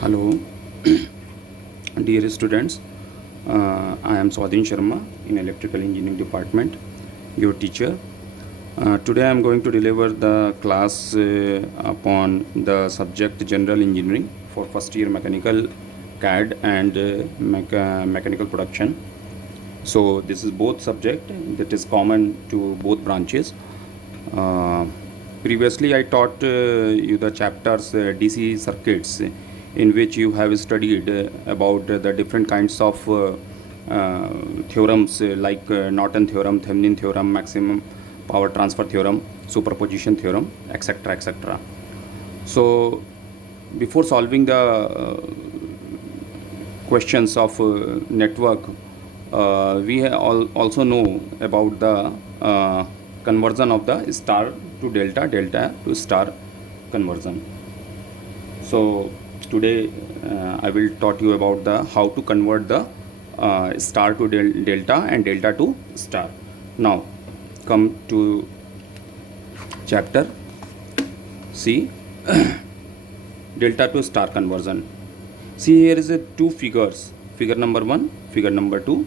Hello, dear students. I am Swadhin Sharma in Electrical Engineering Department, your teacher. Today I am going to deliver the class upon the subject General Engineering for first year Mechanical CAD and Mechanical Production. So this is both subject that is common to both branches. Previously I taught you the chapters DC circuits, in which you have studied about the different kinds of theorems like Norton theorem, Thevenin theorem, maximum power transfer theorem, superposition theorem, etc., etc. So before solving the questions of network, we also know about the conversion of the star to delta, delta to star conversion. So today I will taught you about the how to convert the star to delta and delta to star. Now come to chapter C. Delta to star conversion. See, here is a two figures, figure number 1, figure number 2,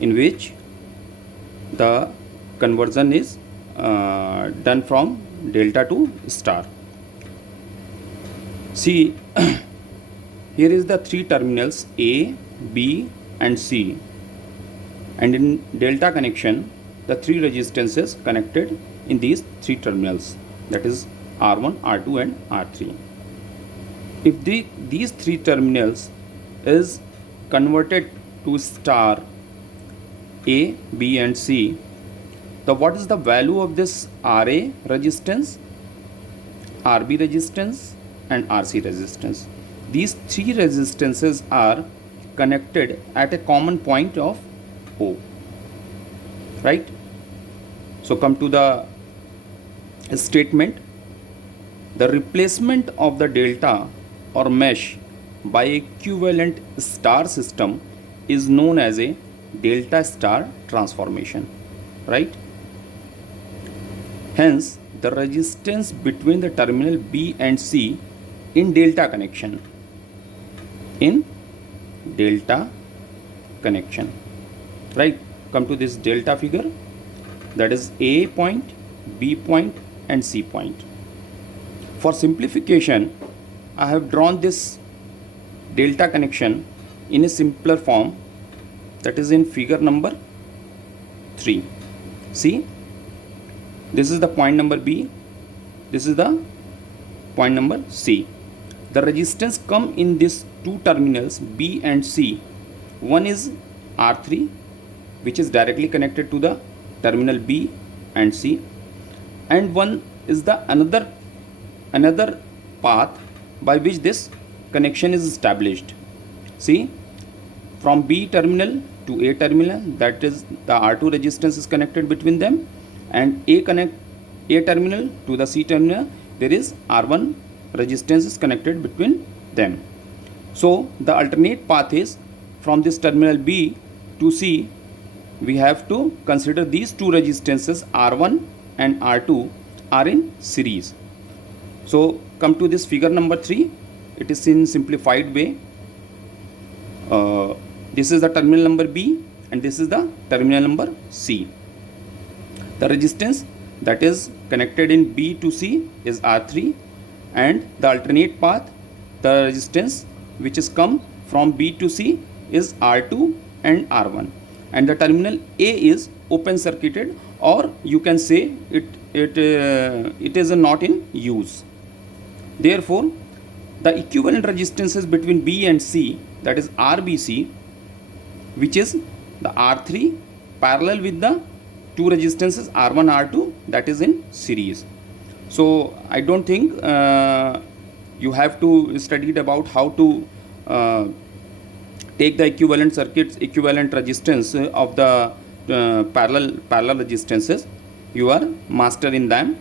in which the conversion is done from delta to star. See, here is the three terminals A, B and C, and in delta connection the three resistances connected in these three terminals, that is R1, R2 and R3. If these three terminals is converted to star A, B and C, then what is the value of this RA resistance, RB resistance and RC resistance? These three resistances are connected at a common point of O, right? So come to the statement. The replacement of the delta or mesh by equivalent star system is known as a delta star transformation, right? Hence the resistance between the terminal B and C in delta connection, right? Come to this delta figure, that is A point, B point and C point. For simplification, I have drawn this delta connection in a simpler form, that is in figure number 3. See, this is the point number B, this is the point number C. The resistance come in these two terminals B and C. One is R3, which is directly connected to the terminal B and C, and one is the another path by which this connection is established. See, from B terminal to A terminal, that is the R2 resistance is connected between them, and A terminal to the C terminal, there is R1 resistance is connected between them. So the alternate path is from this terminal B to C. We have to consider these two resistances R1 and R2 are in series. So come to this figure number 3. It is in simplified way. This is the terminal number B and this is the terminal number C. The resistance that is connected in B to C is R3, and the alternate path, the resistance which is come from B to C is R2 and R1, and the terminal A is open circuited, or you can say it is not in use. Therefore the equivalent resistances between B and C, that is RBC, which is the R3 parallel with the two resistances R1 R2, that is in series. So I don't think you have to study about how to take the equivalent circuits, equivalent resistance of the parallel resistances. You are master in them.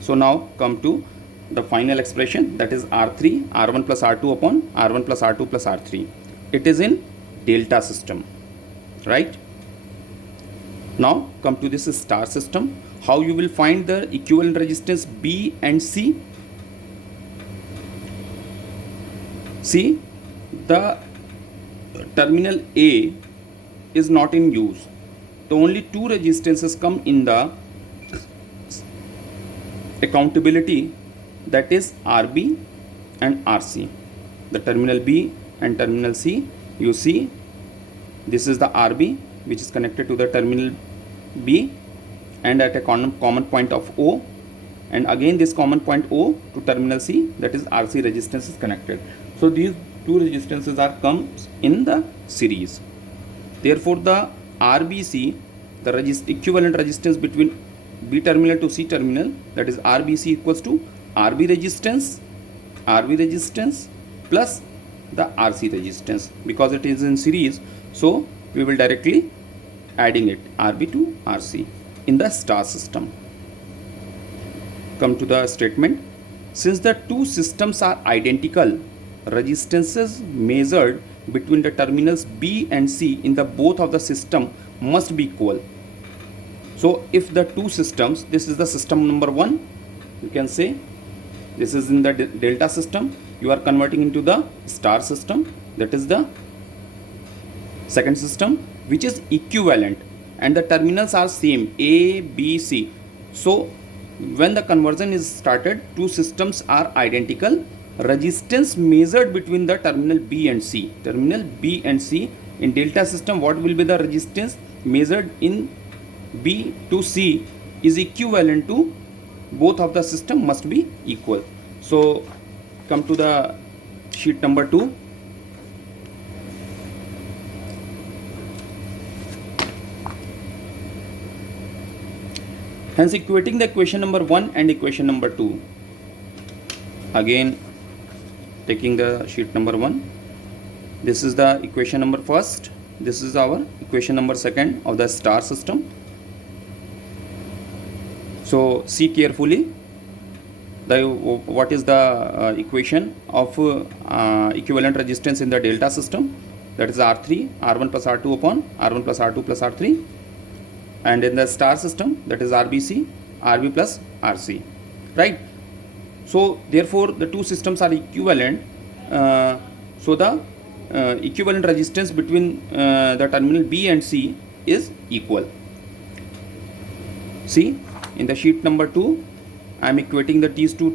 So now come to the final expression, that is R3 R1 plus R2 upon R1 plus R2 plus R3. It is in delta system, right? Now come to this star system. How you will find the equivalent resistance B and C? See, the terminal A is not in use. The only two resistances come in the accountability, that is RB and RC. The terminal B and terminal C, you see this is the RB which is connected to the terminal B and at a common point of O, and again this common point O to terminal C, that is RC resistance is connected. So these two resistances are comes in the series. Therefore the RBC, the equivalent resistance between B terminal to C terminal, that is RBC equals to RB resistance plus the RC resistance. Because it is in series, so we will directly adding it RB to RC in the star system. Come to the statement. Since the two systems are identical, resistances measured between the terminals B and C in the both of the system must be equal. So if the two systems, this is the system number 1, you can say this is in the delta system, you are converting into the star system, that is the second system, which is equivalent, and the terminals are same A, B, C. So when the conversion is started, two systems are identical. Resistance measured between the terminal B and C, in delta system, what will be the resistance measured in B to C is equivalent to both of the system must be equal. So come to the sheet number 2. Hence equating the equation number 1 and equation number 2. Again taking the sheet number 1. This is the equation number first. This is our equation number second of the star system. So see carefully what is the equation of equivalent resistance in the delta system, that is R3, R1 plus R2 upon R1 plus R2 plus R3, and in the star system, that is RBC, RB plus RC, right? So therefore the two systems are equivalent, so the equivalent resistance between the terminal B and C is equal. See, in the sheet number 2, I am equating these two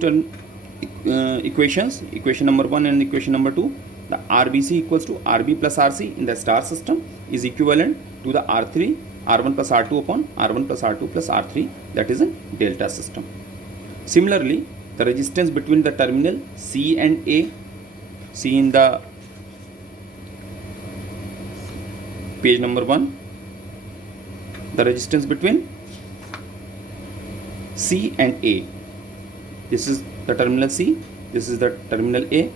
equations, equation number 1 and equation number 2. The RBC equals to RB plus RC in the star system is equivalent to the R3, R1 plus R2 upon R1 plus R2 plus R3, that is in delta system. Similarly, the resistance between the terminal C and A, see in the page number 1, the resistance between C and A. This is the terminal C, this is the terminal A.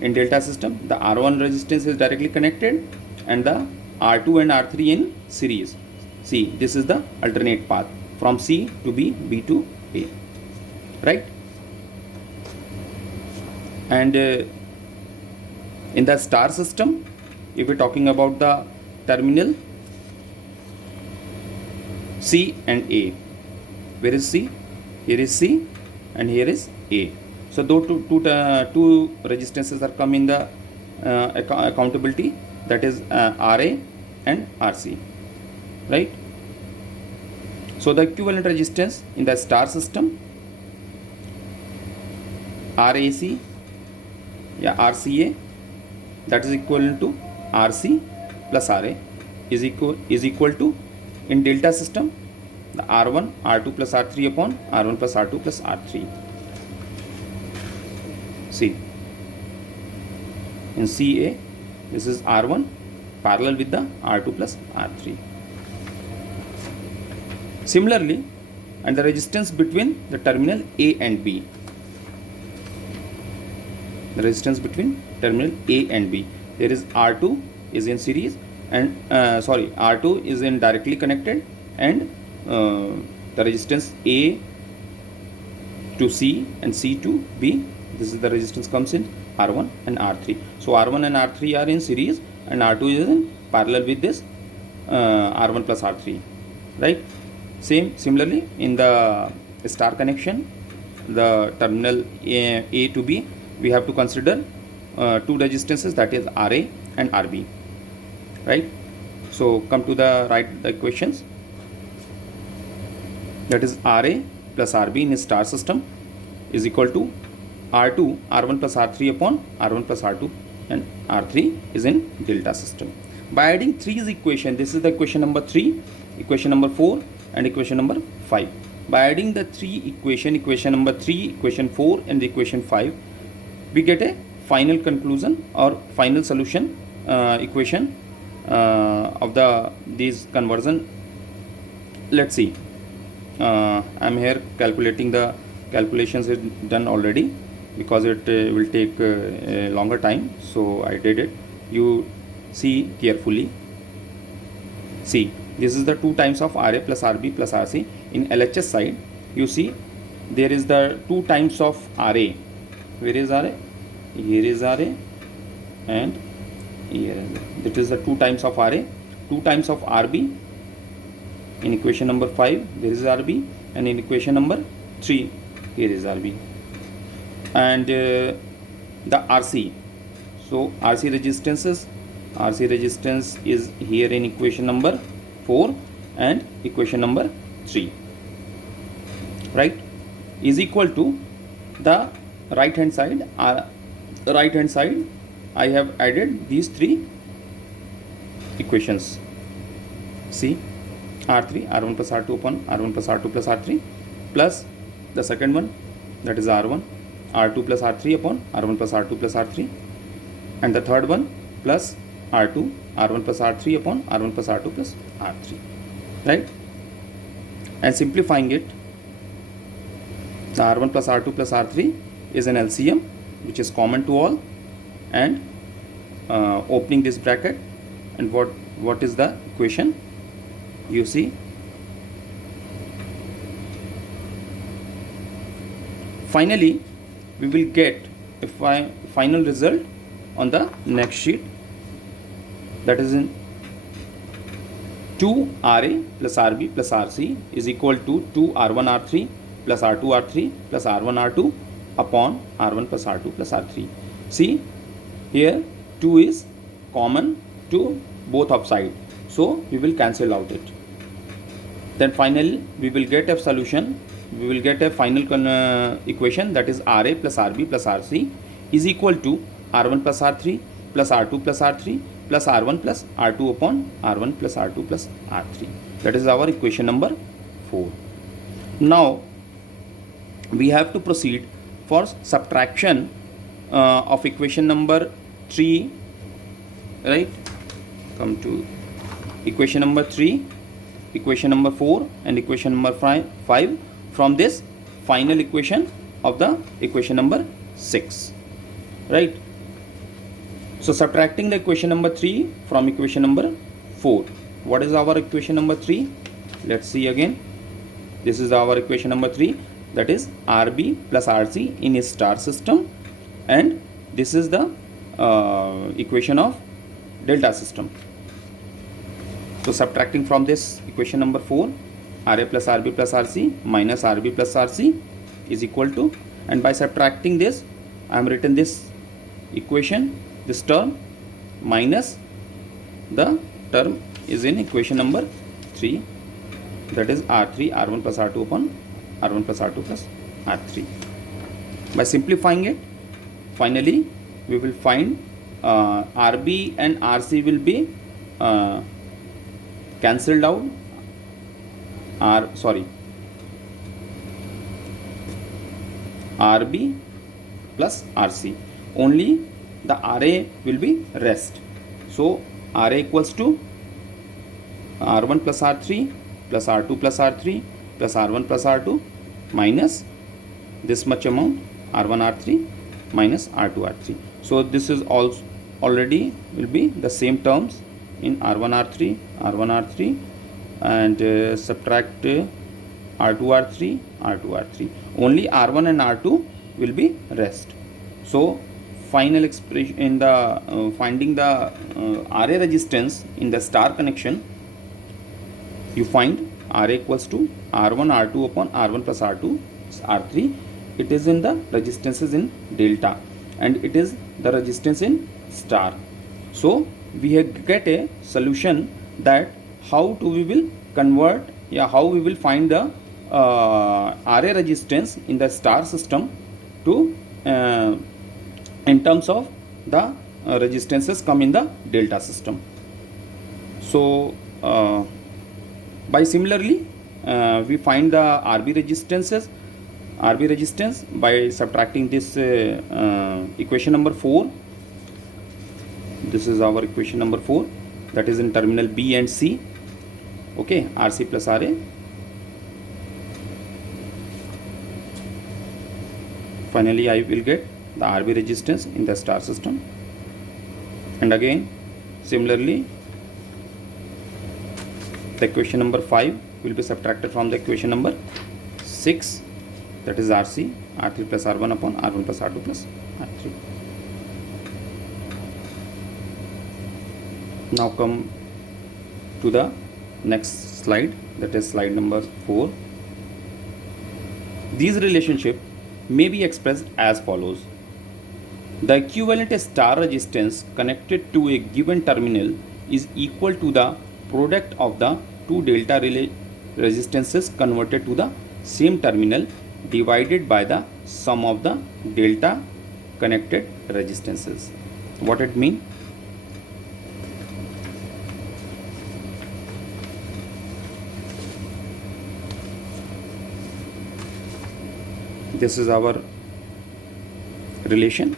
In delta system, the R1 resistance is directly connected and the R2 and R3 in series. See, this is the alternate path from C to B, B to A, right? And in the star system, if we are talking about the terminal C and A, where is C? Here is C and here is A. So those two resistances are come in the accountability, that is RA and RC, right? So the equivalent resistance in the star system, RAC, RCA, that is equivalent to RC plus RA is equal to, in delta system, the R1 R2 plus R3 upon R1 plus R2 plus R3. See, in CA, this is R1 parallel with the R2 plus R3. Similarly, and the resistance between the terminal A and B, the resistance between terminal A and B, there is R2 is in series and R2 is in directly connected, and the resistance A to C and C to B, this is the resistance comes in R1 and R3. So R1 and R3 are in series and R2 is in parallel with this R1 plus R3, right? Similarly, in the star connection, the terminal A to B, we have to consider two resistances, that is RA and RB, right? So come to the equations, that is RA plus RB in a star system is equal to R2 R1 plus R3 upon R1 plus R2, and R3 is in delta system. By adding three's equation, this is the equation number 3, equation number 4 and equation number 5. By adding the three equation number 3, equation 4 and the equation 5, we get a final conclusion or final solution equation of these conversion. Let's see. I'm here calculating, the calculations is done already because it will take a longer time, so I did it. You see carefully. See, this is the 2 times of RA plus RB plus RC. In LHS side, you see there is the 2 times of RA. Where is RA? Here is RA and here. That is the 2 times of RA, 2 times of RB. In equation number 5 there is RB, and in equation number 3 here is RB, and the RC. So RC resistance is here in equation number 4 and equation number 3, right, is equal to the right hand side. I have added these 3 equations. See, R3 R1 plus R2 upon R1 plus R2 plus R3, plus the second one, that is R1 R2 plus R3 upon R1 plus R2 plus R3, and the third one plus R2 R1 plus R3 upon R1 plus R2 plus R3, right? And simplifying it, the R1 plus R2 plus R3 is an LCM which is common to all, and opening this bracket, and what is the equation? You see, finally we will get a final result on the next sheet, that is in 2 RA plus RB plus RC is equal to 2 R1 R3 plus R2 R3 plus R1 R2 upon R1 plus R2 plus R3. See, here 2 is common to both of sides, so we will cancel out it. Then finally we will get a solution, we will get a final equation, that is RA plus RB plus RC is equal to R1 plus R3 plus R2 plus R3 plus R1 plus R2 upon R1 plus R2 plus R3. That is our equation number 4. Now we have to proceed for subtraction of equation number 3, right? Come to equation number 3, equation number 4 and equation number 5 from this final equation of the equation number 6, right? So subtracting the equation number 3 from equation number 4, what is our equation number 3? Let's see again. This is our equation number 3, that is RB plus RC in a star system, and this is the equation of delta system. So subtracting from this equation number 4, RA plus RB plus RC minus RB plus RC is equal to, and by subtracting this I am written this equation, this term minus the term is in equation number 3, that is R3 R1 plus R2 upon R1 plus R2 plus R3. By simplifying it, finally we will find RB and RC will be cancelled out. RB plus RC, only the RA will be rest. So RA equals to R1 plus R3 plus R2 plus R3 plus R1 plus R2 minus this much amount R1 R3 minus R2 R3. So this is also already will be the same terms in R1 R3 R3 and subtract R2 R3 only R1 and R2 will be rest. So final expression in the finding the RA resistance in the star connection, you find RA equals to R1 R2 upon R1 plus R2 R3. It is in the resistances in delta, and it is the resistance in star. So we have get a solution that how to we will convert, how we will find the RA resistance in the star system to in terms of the resistances come in the delta system. So by similarly we find the RB resistance by subtracting this equation number 4. This is our equation number 4, that is in terminal B and C. Okay, RC plus RA. Finally I will get the RB resistance in the star system, and again similarly the equation number 5 will be subtracted from the equation number 6, that is RC, R3 plus R1 upon R1 plus R2 plus R3. Now come to the next slide, that is slide number 4. These relationship may be expressed as follows. The equivalent star resistance connected to a given terminal is equal to the product of the two delta resistances converted to the same terminal divided by the sum of the delta connected resistances. What it mean? This is our relation.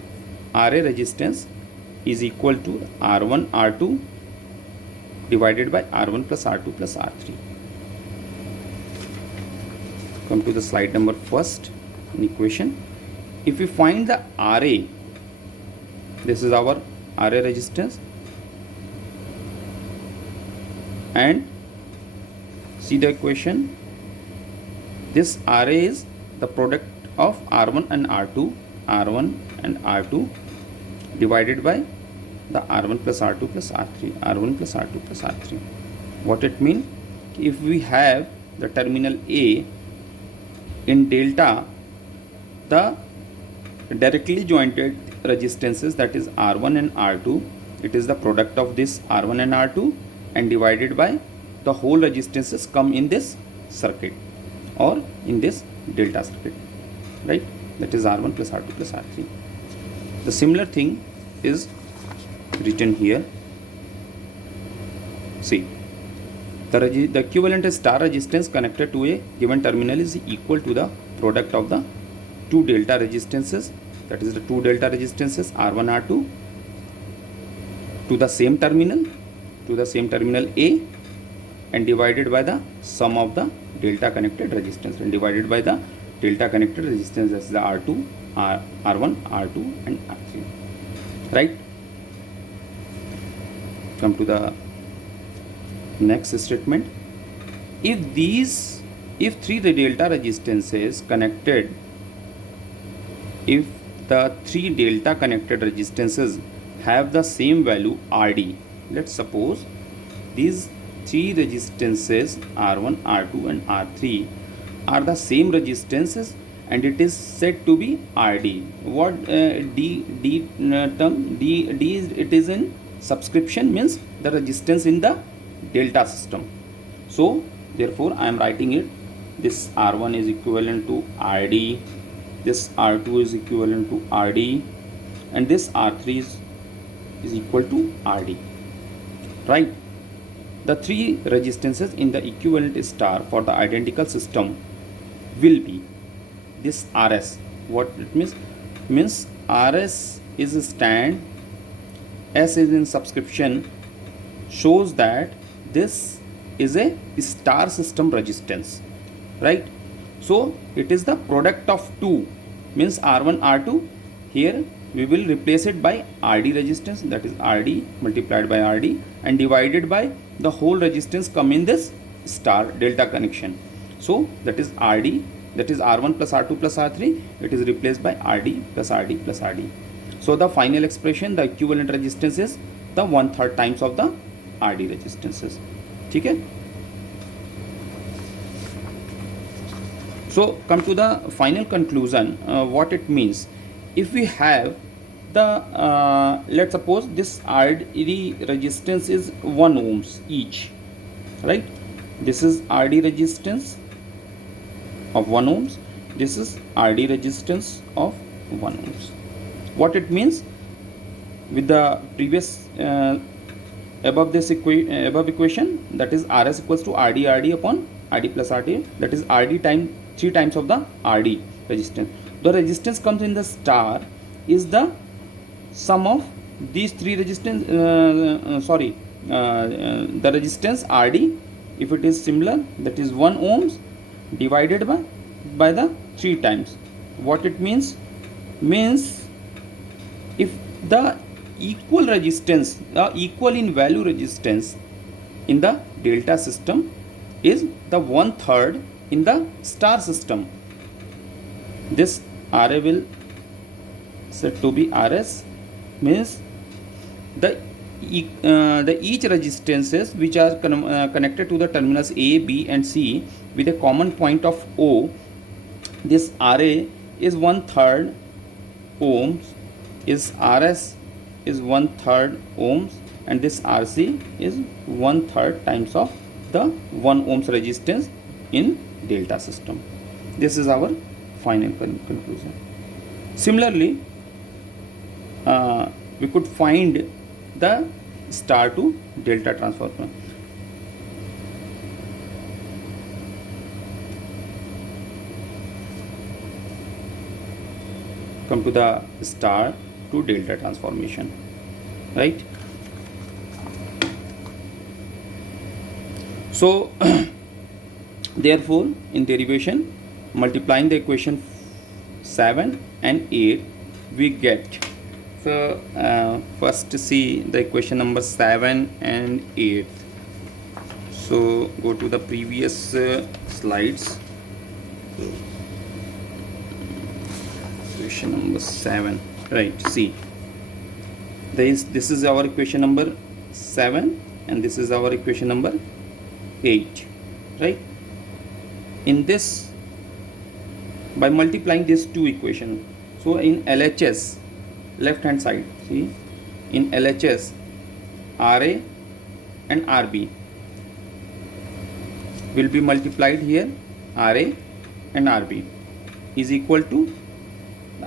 RA resistance is equal to R1 R2 divided by R1 plus R2 plus R3. Come to the slide number first in equation. If we find the RA, this is our RA resistance, and see the equation. This RA is the product of R1 and R2, R1 and R2 divided by the R1 plus R2 plus R3, R1 plus R2 plus R3. What it mean? If we have the terminal A in delta, the directly jointed resistances, that is R1 and R2, it is the product of this R1 and R2 and divided by the whole resistances come in this circuit or in this delta circuit, right? That is R1 plus R2 plus R3. The similar thing is written here. See, the equivalent star resistance connected to a given terminal is equal to the product of the two delta resistances, that is the two delta resistances R1 R2 to the same terminal A, and divided by the sum of the delta connected resistance, and divided by the delta connected resistance, as the R2, R1, R2 and R3, right? Come to the next statement. If three delta resistances connected, if the three delta connected resistances have the same value RD, let's suppose these three resistances R1, R2 and R3 are the same resistances and it is said to be RD. What D term? D is, it is in subscription, means the resistance in the delta system. So therefore I am writing it, this R1 is equivalent to RD, this R2 is equivalent to RD, and this R3 is equal to RD, right? The three resistances in the equivalent star for the identical system will be this RS. What it means? Means RS is a stand, S is in subscription, shows that this is a star system resistance, right? So it is the product of two, means R1 R2. Here we will replace it by RD resistance, that is RD multiplied by RD and divided by the whole resistance come in this star delta connection. So that is RD, that is R1 plus R2 plus R3, it is replaced by RD plus RD plus RD. So the final expression, the equivalent resistance is the 1/3 times of the RD resistances. Okay? So come to the final conclusion, what it means. If we have the let's suppose this RD resistance is 1 ohms each, right? This is RD resistance of 1 ohms, this is RD resistance of 1 ohms. What it means, with the previous above equation, that is RS equals to RD upon RD plus RT, that is RD times 3 times of the RD resistance. The resistance comes in the star is the sum of these three resistance, the resistance RD, if it is similar, that is 1 ohms divided by the 3 times. What it means if the equal resistance, equal in value resistance in the delta system is the 1/3 in the star system, this RA will set to be RS, means the each resistances which are connected to the terminals A, B and C with a common point of O, this RA is 1/3 ohms, is RS is 1/3 ohms, and this RC is 1/3 times of the 1 ohms resistance in delta system. This is our final conclusion. Similarly, we could find the star to delta transformer. Come to the star to delta transformation, right? So therefore, in derivation, multiplying the equation 7 and 8, we get, so first see the equation number 7 and 8. So go to the previous slides. Equation number 7, right? See, this is our equation number 7 and this is our equation number 8, right? In this, by multiplying these two equations, so in LHS, left hand side, see, in LHS, RA and RB will be multiplied here. RA and RB is equal to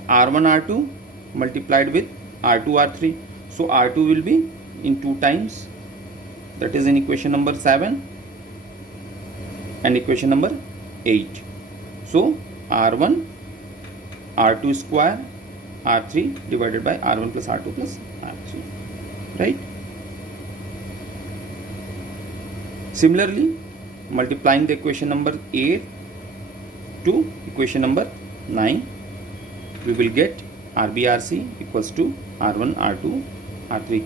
R1 R2 multiplied with R2 R3. So R2 will be in 2 times, that is in equation number 7 and equation number 8. So R1 R2 square R3 divided by R1 plus R2 plus R3, right? Similarly, multiplying the equation number 8 to equation number 9, we will get RBRC equals to R1 R2 R3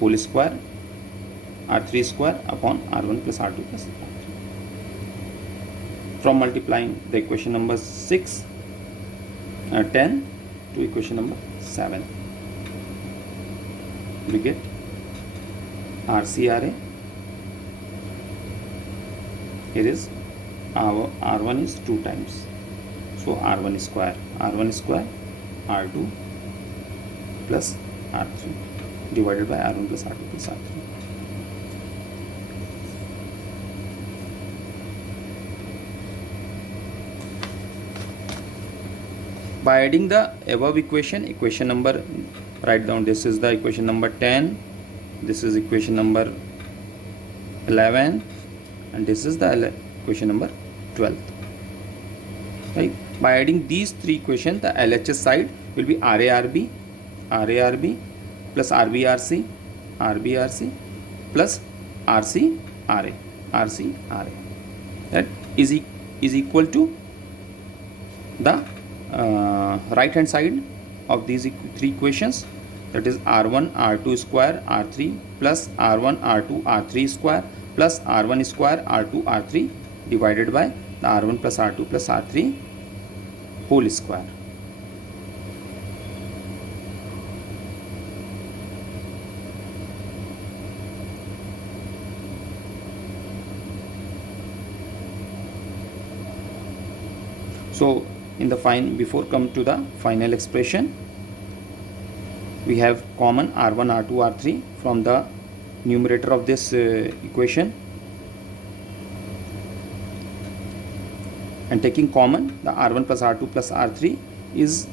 whole square R3 square upon R1 plus R2 plus R3. From multiplying the equation number 6, 10 to equation number 7, we get RCRA. Here is our R1 is 2 times, so R1 square R2 plus R3 divided by R1 plus R2 plus R3. By adding the above equation number, write down, this is the equation number 10, this is equation number 11 and this is the equation number 12, right? By adding these three equations, the LHS side will be RARB plus RBRC plus RCRA. That is equal to the right hand side of these three equations, that is R1 R2 square R3 plus R1 R2 R3 square plus R1 square R2 R3 divided by the R1 plus R2 plus R3 whole square. So in the before come to the final expression, we have common R1, R2, R3 from the numerator of this equation, and taking common the R1 plus R2 plus R3 is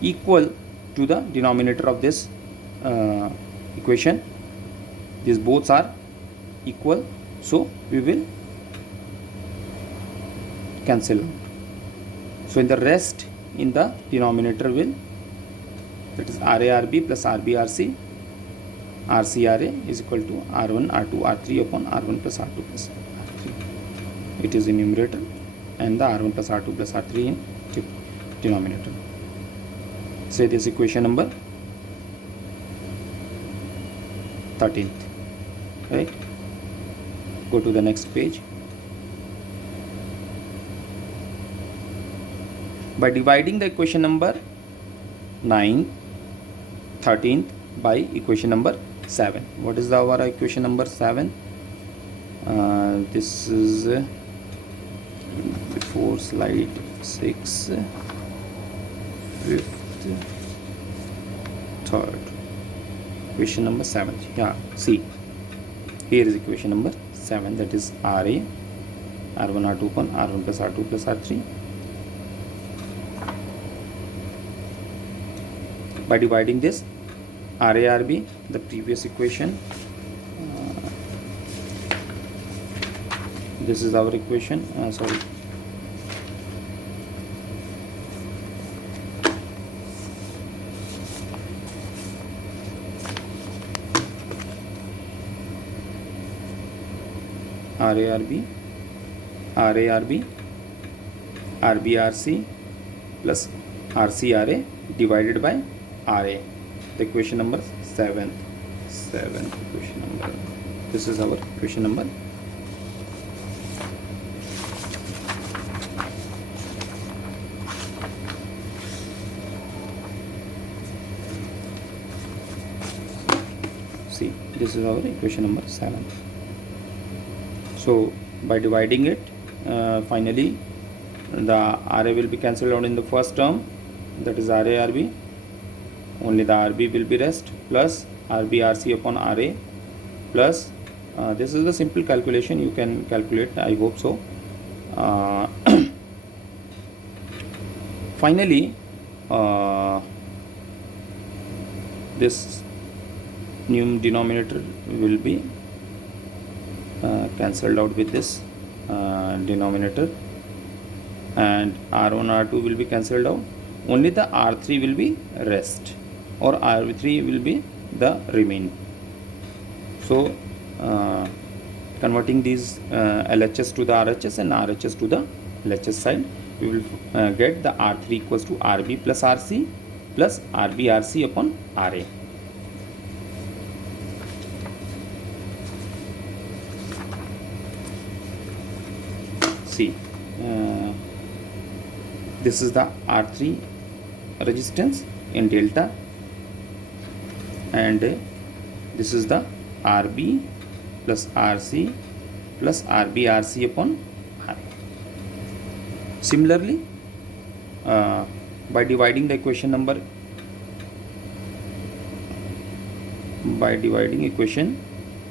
equal to the denominator of this equation. These both are equal, so we will cancel. So in the rest in the denominator will, that is RA-RB plus RB-RC, RC-RA is equal to R1, R2, R3 upon R1 plus R2 plus R3. It is in numerator, and the R1 plus R2 plus R3 in denominator. Say this equation number 13th, right? Go to the next page. By dividing the equation number 9, 13th by equation number 7. What is our equation number 7? This is before slide 6, 5th, 3rd. Equation number 7. Yeah, see, here is equation number 7, that is RA, R1, R2 upon R1 plus R2 plus R3. By dividing this RA-RB, the previous equation, this is our equation, sorry, RA-RB, RA-RB, RB-RC plus RC-RA divided by RA, the equation number 7 equation number. This is our equation number. See, this is our equation number 7. So by dividing it, finally the RA will be cancelled out in the first term, that is RA-RB. Only the RB will be rest, plus RB-RC upon RA, plus this is the simple calculation, you can calculate, I hope so. Finally this new denominator will be cancelled out with this denominator, and R1, R2 will be cancelled out. Only the R3 will be rest, or R3 will be the remaining. So converting these LHS to the RHS and RHS to the LHS side, we will get the R3 equals to RB plus RC plus RB RC upon RA. See, this is the R3 resistance in delta, and this is the RB plus RC plus RB RC upon RA. Similarly, by dividing the equation number, by dividing equation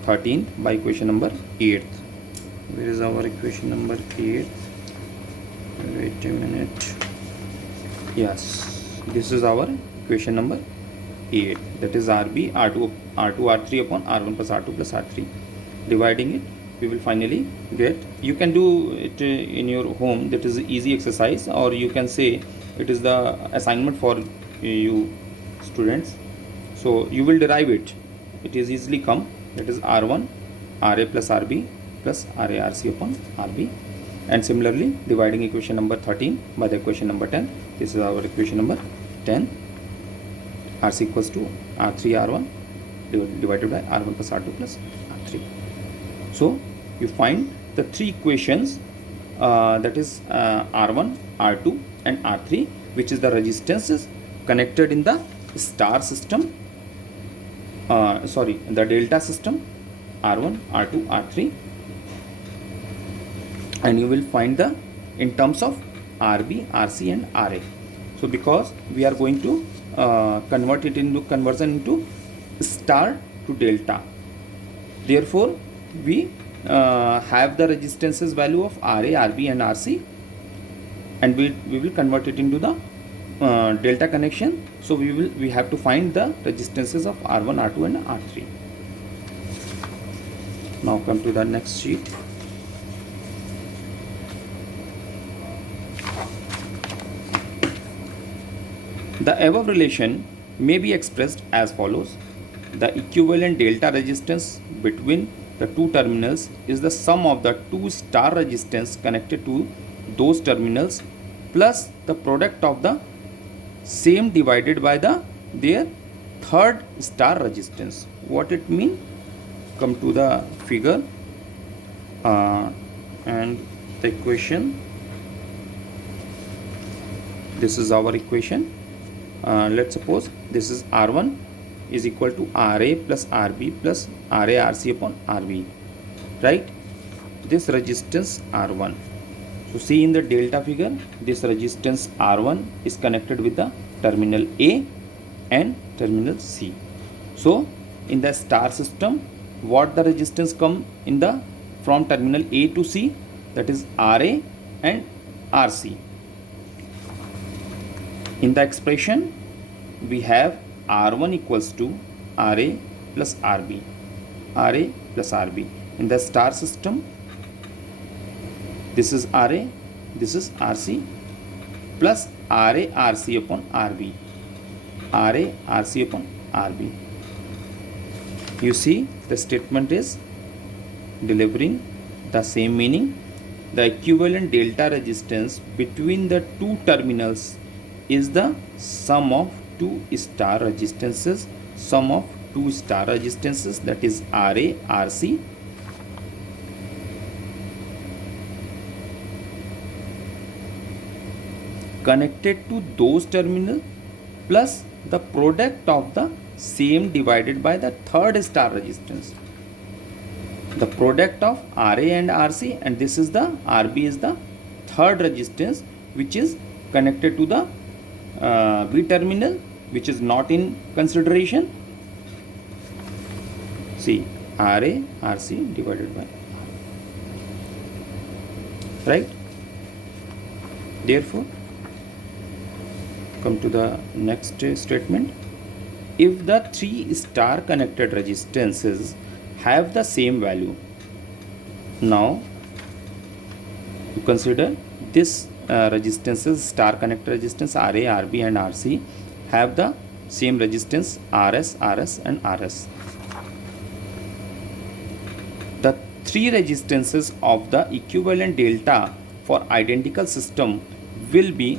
13 by equation number 8. Where is our equation number 8? Wait a minute. Yes, this is our equation number 8, that is RB R2 R3 upon R1 plus R2 plus R3. Dividing it, we will finally get, you can do it in your home, that is easy exercise, or you can say it is the assignment for you students. So you will derive it, it is easily come, that is R1 RA plus RB plus RA RC upon RB. And similarly, dividing equation number 13 by the equation number 10, this is our equation number 10, RC equals to R3 R1 divided by R1 plus R2 plus R3. So you find the three equations, that is R1, R2 and R3, which is the resistances connected in the star system, the delta system, R1, R2, R3, and you will find in terms of RB, RC and RA. So because we are going to conversion into star to delta. Therefore, we have the resistances value of Ra, Rb and Rc, and we will convert it into the delta connection. So we have to find the resistances of R1, R2 and R3. Now come to the next sheet. The above relation may be expressed as follows. The equivalent delta resistance between the two terminals is the sum of the two star resistance connected to those terminals plus the product of the same divided by their third star resistance. What it mean? Come to the figure and the equation. This is our equation. Let's suppose this is R1 is equal to Ra plus Rb plus Ra Rc upon Rb, right? This resistance R1. So see in the delta figure, this resistance R1 is connected with the terminal A and terminal C. So in the star system, what the resistance come in the from terminal A to C, that is Ra and Rc. In the expression, we have R1 equals to Ra plus Rb, Ra plus Rb. In the star system, this is Ra, this is Rc plus Ra Rc upon Rb, Ra Rc upon Rb. You see, the statement is delivering the same meaning. The equivalent delta resistance between the two terminals is the sum of two star resistances, that is Ra Rc connected to those terminals plus the product of the same divided by the third star resistance. The product of Ra and Rc, and this is the Rb is the third resistance which is connected to the B terminal, which is not in consideration. See, Ra Rc divided by R, right? Therefore, come to the next statement. If the three star connected resistances have the same value, now you consider this resistances, star connected resistance Ra, Rb and Rc have the same resistance Rs, Rs and Rs. The three resistances of the equivalent delta for identical system will be